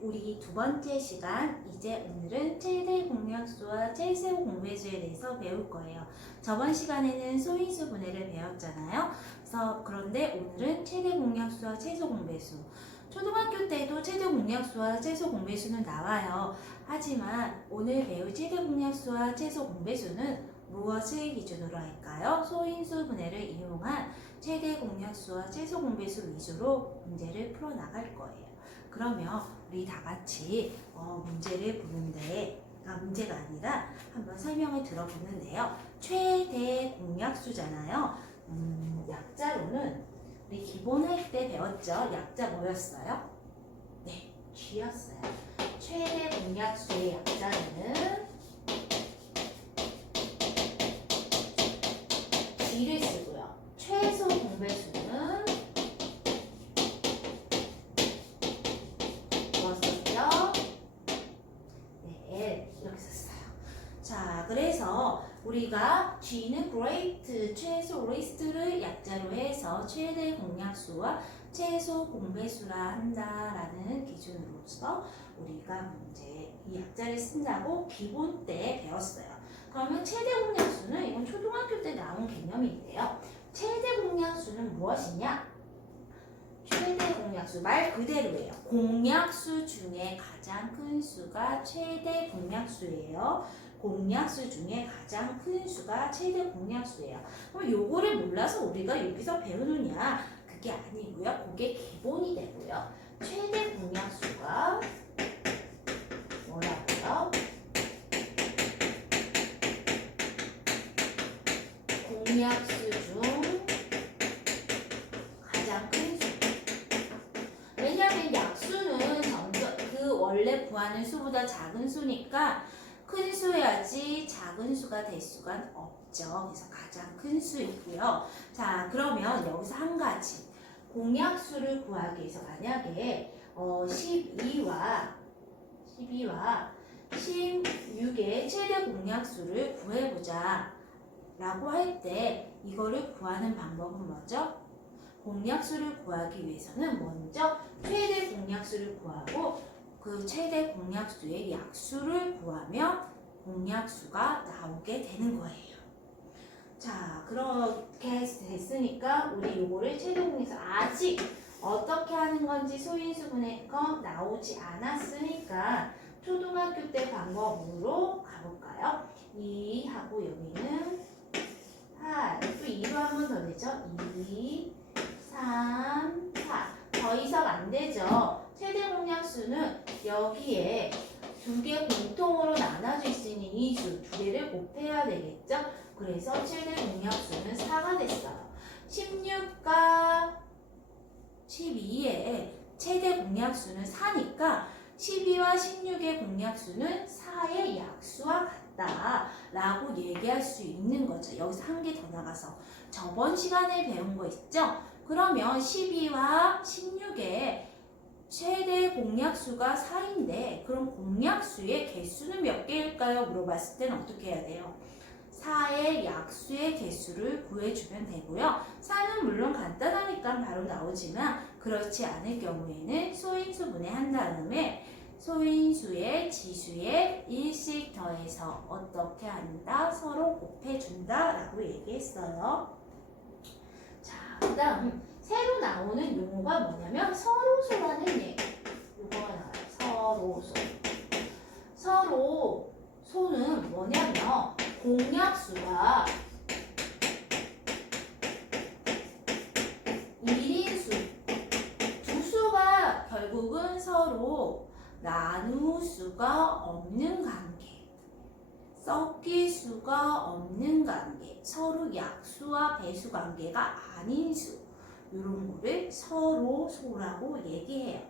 우리 두 번째 시간, 이제 오늘은 최대 공약수와 최소 공배수에 대해서 배울 거예요. 저번 시간에는 소인수 분해를 배웠잖아요. 그런데 오늘은 최대 공약수와 최소 공배수. 초등학교 때도 최대 공약수와 최소 공배수는 나와요. 하지만 오늘 배울 최대 공약수와 최소 공배수는 무엇을 기준으로 할까요? 소인수 분해를 이용한 최대 공약수와 최소 공배수 위주로 문제를 풀어 나갈 거예요. 그러면 우리 다 같이 문제를 보는데, 문제가 아니라 한번 설명을 들어보는데요. 최대 공약수잖아요. 약자로는 우리 기본할 때 배웠죠? 약자 뭐였어요? 네, G였어요. 최대 공약수의 약자는 G를 쓰고요. 최소 공배수는 그래서 우리가 G는 great, 최소 list를 약자로 해서 최대 공약수와 최소 공배수라 한다라는 기준으로서 우리가 이 약자를 쓴다고 기본 때 배웠어요. 그러면 최대 공약수는 이건 초등학교 때 나온 개념인데요. 최대 공약수는 무엇이냐? 최대 공약수, 말 그대로예요. 공약수 중에 가장 큰 수가 최대 공약수예요. 공약수 중에 가장 큰 수가 최대 공약수예요. 그럼 요거를 몰라서 우리가 여기서 배우느냐? 그게 아니고요. 그게 기본이 되고요. 최대 공약수가 뭐라고요? 공약수 중 가장 큰 수. 왜냐하면 약수는 원래 구하는 수보다 작은 수니까 큰 수여야지 작은 수가 될 수가 없죠. 그래서 가장 큰 수이고요. 자, 그러면 여기서 한 가지 공약수를 구하기 위해서 만약에 12와 16의 최대 공약수를 구해보자 라고 할 때 이거를 구하는 방법은 뭐죠? 공약수를 구하기 위해서는 먼저 최대 공약수를 구하고 그 최대 공약수의 약수를 구하면 공약수가 나오게 되는 거예요. 자, 그렇게 됐으니까 우리 요거를 최대 공약수 아직 어떻게 하는 건지 소인수 분해법 나오지 않았으니까 초등학교 때 방법으로 가볼까요? 2하고 여기는 8, 또 2로 한 번 더 되죠? 2, 3, 4. 더 이상 안 되죠? 최대 공약수는 여기에 두 개 공통으로 나눠질 수 있는 이 수 두 개를 곱해야 되겠죠? 그래서 최대 공약수는 4가 됐어요. 16과 12의 최대 공약수는 4니까 12와 16의 공약수는 4의 약수와 같다 라고 얘기할 수 있는 거죠. 여기서 한 개 더 나가서 저번 시간에 배운 거 있죠? 그러면 12와 16의 최대 공약수가 4인데 그럼 공약수의 개수는 몇 개일까요? 물어봤을 때는 어떻게 해야 돼요? 4의 약수의 개수를 구해주면 되고요. 4는 물론 간단하니까 바로 나오지만 그렇지 않을 경우에는 소인수 분해한 다음에 소인수의 지수에 1씩 더해서 어떻게 한다? 서로 곱해준다 라고 얘기했어요. 자, 그 다음 새로 나오는 용어가 뭐냐면 서로소라는 얘기. 요거가 나와요. 서로소. 서로소는 뭐냐면 공약수가 1인수 두 수가 결국은 서로 나눌 수가 없는 관계, 섞일 수가 없는 관계, 서로 약수와 배수 관계가 아닌 수, 이런 거를 서로소라고 얘기해요.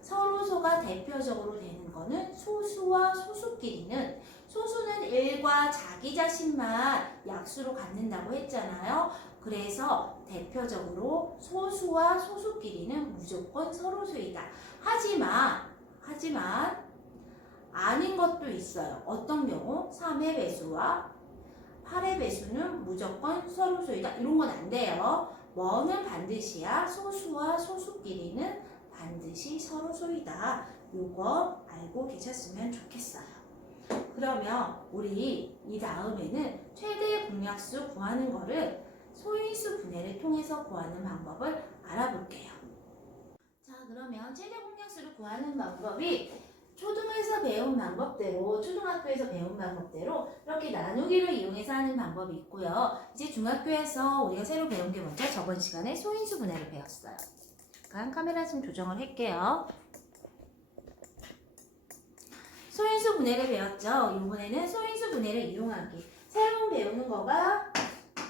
서로소가 대표적으로 되는 거는 소수와 소수끼리는, 소수는 일과 자기 자신만 약수로 갖는다고 했잖아요. 그래서 대표적으로 소수와 소수끼리는 무조건 서로소이다. 하지만 아닌 것도 있어요. 어떤 경우 3의 배수와 8의 배수는 무조건 서로소이다. 이런 건 안 돼요. 뭐는 반드시야 소수와 소수끼리는 반드시 서로소이다. 요거 알고 계셨으면 좋겠어요. 그러면 우리 이 다음에는 최대 공약수 구하는 거를 소인수 분해를 통해서 구하는 방법을 알아볼게요. 자, 그러면 최대 공약수를 구하는 방법이 초등학교에서 배운 방법대로 이렇게 나누기를 이용해서 하는 방법이 있고요. 이제 중학교에서 우리가 새로 배운 게 먼저 저번 시간에 소인수 분해를 배웠어요. 잠깐 카메라 좀 조정을 할게요. 소인수 분해를 배웠죠. 이번에는 소인수 분해를 이용하기. 새로운 배우는 거가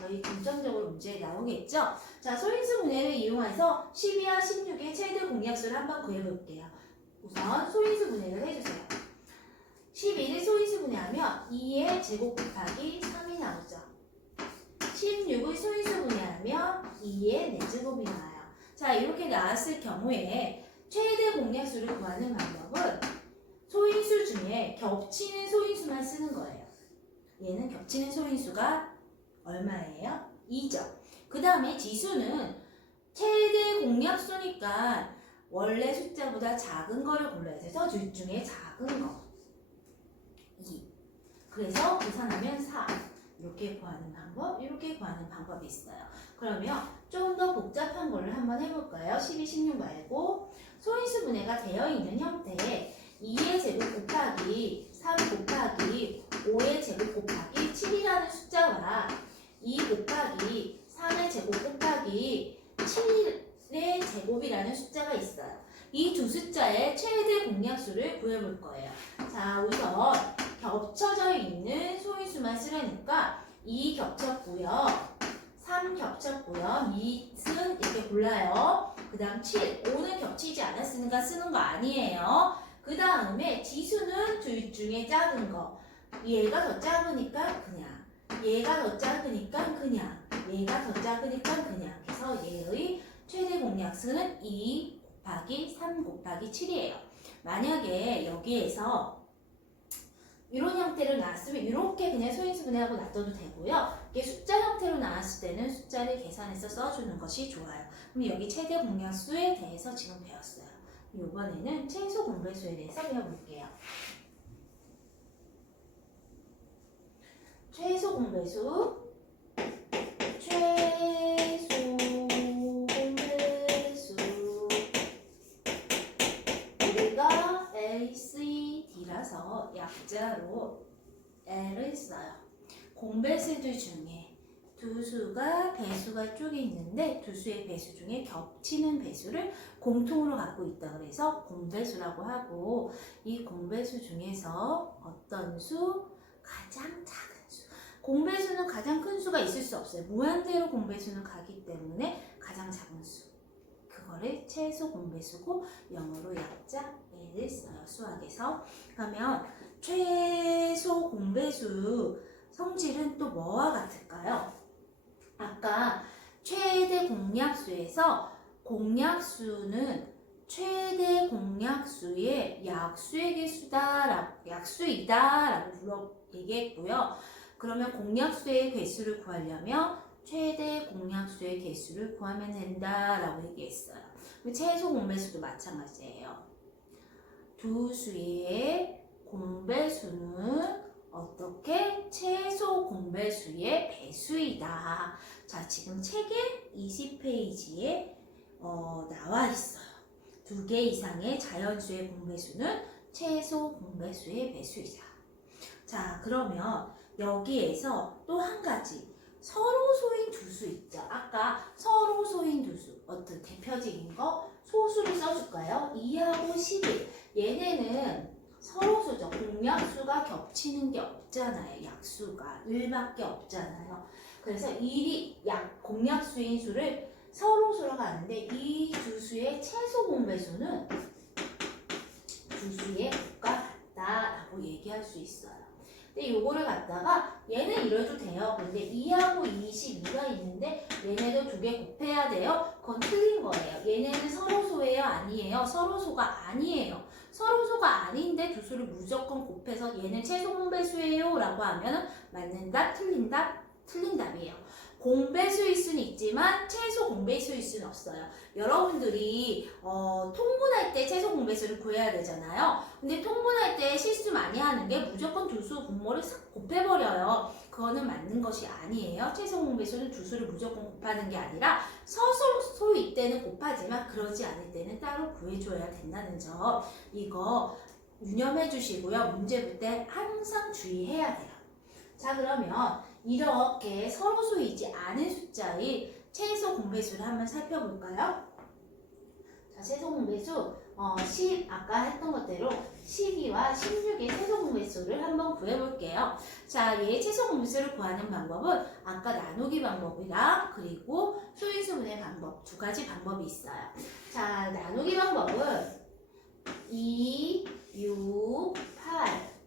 저희 중점적으로 문제에 나오겠죠. 자, 소인수 분해를 이용해서 12와 16의 최대 공약수를 한번 구해볼게요. 우선 소인수 분해를 해주세요. 12를 소인수 분해하면 2의 제곱 곱하기 3이 나오죠. 16을 소인수 분해하면 2의 4제곱이 나와요. 자, 이렇게 나왔을 경우에 최대 공약수를 구하는 방법은 소인수 중에 겹치는 소인수만 쓰는 거예요. 얘는 겹치는 소인수가 얼마예요? 2죠. 그 다음에 지수는 최대 공약수니까 원래 숫자보다 작은 거를 골라야 돼서 둘 중에 작은 거 2. 그래서 계산하면 4. 이렇게 구하는 방법이 있어요. 그러면 좀 더 복잡한 거를 한번 해볼까요? 12, 16 말고 소인수 분해가 되어 있는 형태에 2의 제곱 곱하기 3 곱하기 5의 제곱 곱하기 7이라는 숫자와 2 곱하기 3의 제곱 곱하기 7의 제곱이라는 숫자가 있어요. 이 두 숫자의 최대 공약수를 구해볼 거예요. 자, 우선 겹쳐져 있는 소인수만 쓰려니까 2 겹쳤고요. 3 겹쳤고요. 밑은 이렇게 골라요. 그 다음 7, 5는 겹치지 않았으니까 쓰는 거 아니에요. 그 다음에 지수는 둘 중에 작은 거. 얘가 더 작으니까 그냥. 얘가 더 작으니까 그냥. 얘가 더 작으니까 그냥. 그래서 얘의 최대 공약수는 2 곱하기 3 곱하기 7이에요. 만약에 여기에서 이런 형태로 나왔으면 이렇게 그냥 소인수 분해하고 놔둬도 되고요. 이게 숫자 형태로 나왔을 때는 숫자를 계산해서 써주는 것이 좋아요. 그럼 여기 최대 공약수에 대해서 지금 배웠어요. 이번에는 최소 공배수에 대해서 배워볼게요. 최소 공배수 우리가 LCD라서 약자로 L을 써요. 공배수들 중에 두 수가 배수가 쪽에 있는데 두 수의 배수 중에 겹치는 배수를 공통으로 갖고 있다 그래서 공배수라고 하고, 이 공배수 중에서 어떤 수? 가장 작은 수. 공배수는 가장 큰 수가 있을 수 없어요. 무한대로 공배수는 가기 때문에 가장 작은 수. 그거를 최소 공배수고 영어로 약자 L을 써요. 수학에서. 그러면 최소 공배수 성질은 또 뭐와 같을까요? 아까 최대 공약수에서 공약수는 최대 공약수의 약수의 개수이다라고 얘기했고요. 그러면 공약수의 개수를 구하려면 최대 공약수의 개수를 구하면 된다라고 얘기했어요. 최소 공배수도 마찬가지예요. 두 수의 공배수는 어떻게? 최소 공배수의 배수이다. 자, 지금 책의 20페이지에 나와 있어요. 2개 이상의 자연수의 공배수는 최소 공배수의 배수이다. 자, 그러면 여기에서 또 한 가지 서로 소인 두 수 있죠. 아까 서로 소인 두 수 어떤 대표적인 거 소수를 써줄까요? 2하고 11. 얘네는 서로소죠. 공약수가 겹치는 게 없잖아요. 약수가 1밖에 없잖아요. 그래서 1이 공약수인 수를 서로소라고 하는데 이 두 수의 최소 공배수는 두 수의 곱과 같다라고 얘기할 수 있어요. 근데 요거를 갖다가 얘는 이래도 돼요. 근데 2하고 22가 있는데 얘네도 2개 곱해야 돼요. 그건 틀린 거예요. 얘네는 서로소예요? 아니에요? 서로소가 아니에요. 서로소가 아닌데 두 수를 무조건 곱해서 얘는 최소 공배수예요 라고 하면 맞는 답, 틀린 답, 틀린 답이에요. 공배수일 수는 있지만 최소 공배수일 수는 없어요. 여러분들이 통분할 때 최소 공배수를 구해야 되잖아요. 근데 통분할 때 실수 많이 하는 게 무조건 두 수 분모를 싹 곱해버려요. 그거는 맞는 것이 아니에요. 최소 공배수는 두 수를 무조건 곱하는 게 아니라 서술소일 때는 곱하지만 그러지 않을 때는 따로 구해줘야 된다는 점, 이거 유념해 주시고요. 문제 볼 때 항상 주의해야 돼요. 자, 그러면 이렇게 서로 소이지 않은 숫자의 최소 공배수를 한번 살펴볼까요? 자, 최소 공배수 10, 아까 했던 것대로 12와 16의 최소 공배수를 한번 구해볼게요. 자, 얘의 최소 공배수를 구하는 방법은 아까 나누기 방법이랑 그리고 소인수분해 방법, 두 가지 방법이 있어요. 자, 나누기 방법은 2, 6, 8,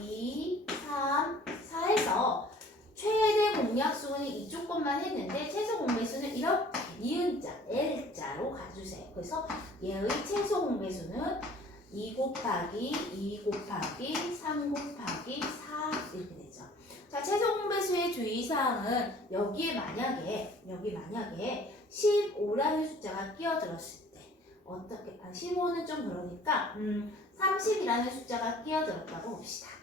2, 3, 4에서 최대 공약수는 이쪽 것만 했는데 최소 공배수는 이렇게 니은자, L자로 가주세요. 그래서 얘의 최소 공배수는 2 곱하기 2 곱하기 3 곱하기 4 이렇게 되죠. 자, 최소 공배수의 주의사항은 여기 만약에 15라는 숫자가 끼어들었을 때 어떻게, 15는 좀 그러니까 30이라는 숫자가 끼어들었다고 봅시다.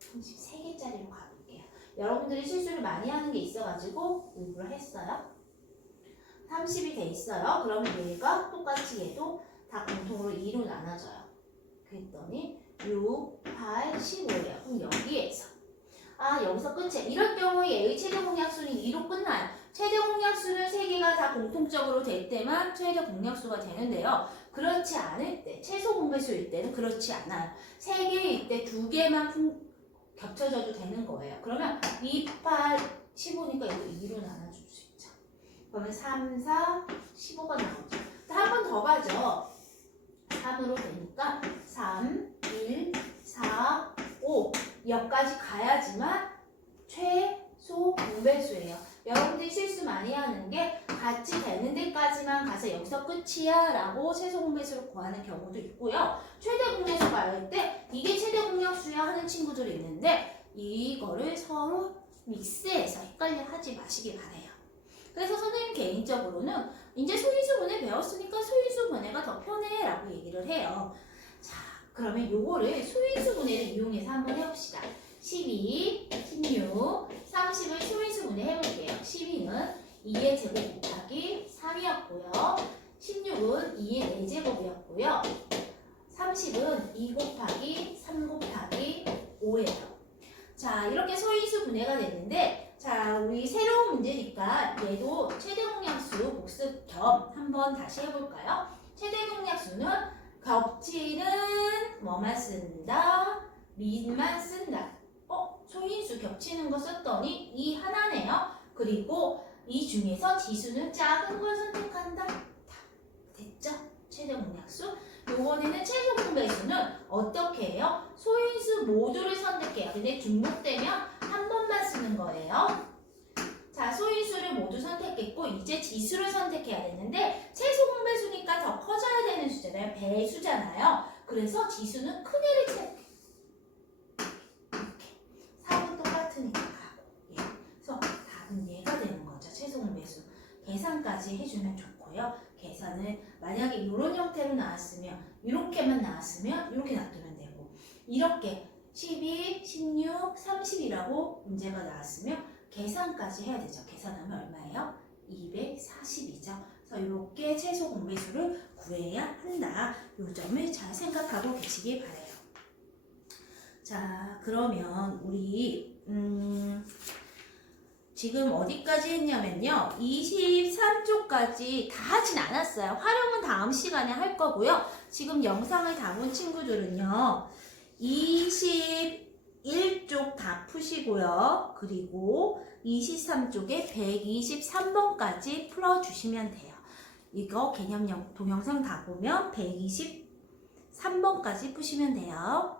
33개짜리로 가볼게요. 여러분들이 실수를 많이 하는 게 있어가지고 일부러 했어요. 30이 돼 있어요. 그러면 얘가 똑같이 얘도 다 공통으로 2로 나눠져요. 그랬더니 6, 8, 15예요. 그럼 여기에서 여기서 끝이에요. 이럴 경우에 얘의 최대 공약수는 2로 끝나요. 최대 공약수는 3개가 다 공통적으로 될 때만 최대 공약수가 되는데요. 그렇지 않을 때, 최소 공배수일 때는 그렇지 않아요. 3개일 때 2개만 겹쳐져도 되는 거예요. 그러면 2, 8, 15니까 이거 2로 나눠줄 수 있죠. 그러면 3, 4, 15가 나오죠. 한 번 더 가죠. 3으로 되니까 3, 1, 4, 5 여기까지 가야지만 최소 공배수예요. 여러분들이 실수 많이 하는 게 같이 되는 데까지만 가서 여기서 끝이야 라고 최소 공배수를 구하는 경우도 있고요. 최대 공배수 가야 때 이게 최대 공약수야 하는 친구들이 있는데 이거를 서로 믹스해서 헷갈려 하지 마시기 바래요. 그래서 선생님 개인적으로는 이제 소인수분해 배웠으니까 소인수분해가 더 편해 라고 얘기를 해요. 자, 그러면 요거를 소인수분해를 이용해서 한번 해봅시다. 12, 16, 30을 소인수분해 해볼게요. 12는 2의 제곱 곱하기 3이었고요. 16은 2의 4제곱이었고요. 30은 2 곱하기 3 곱하기 5예요. 자, 이렇게 소인수 분해가 됐는데, 자, 우리 새로운 문제니까 얘도 최대 공약수 복습 겸 한번 다시 해볼까요? 최대 공약수는 겹치는 뭐만 쓴다? 민만 쓴다. 소인수 겹치는 거 썼더니 이 하나네요. 그리고 이 중에서 지수는 작은 걸 선택한다. 됐죠? 최대 공약수. 요번에는 최소 공배수는 어떻게 해요? 소인수 모두를 선택해요. 근데 중복되면 한 번만 쓰는 거예요. 자, 소인수를 모두 선택했고 이제 지수를 선택해야 되는데 최소 공배수니까 더 커져야 되는 숫자잖아요. 배수잖아요. 그래서 지수는 큰 애를 채울게요. 이렇게. 4은 똑같으니까 가고. 그래서 답은 얘가 되는 거죠. 최소 공배수. 계산까지 해주면 좋고요. 계산을 만약에 이런 형태로 나왔으면 이렇게만 나왔으면 이렇게 놔두면 되고 이렇게 12, 16, 30이라고 문제가 나왔으면 계산까지 해야 되죠. 계산하면 얼마예요? 240이죠. 그래서 이렇게 최소 공배수를 구해야 한다. 이 점을 잘 생각하고 계시기 바라요. 자, 그러면 우리 지금 어디까지 했냐면요. 23쪽까지 다 하진 않았어요. 활용은 다음 시간에 할 거고요. 지금 영상을 다 본 친구들은요. 21쪽 다 푸시고요. 그리고 23쪽에 123번까지 풀어주시면 돼요. 이거 개념 동영상 다 보면 123번까지 푸시면 돼요.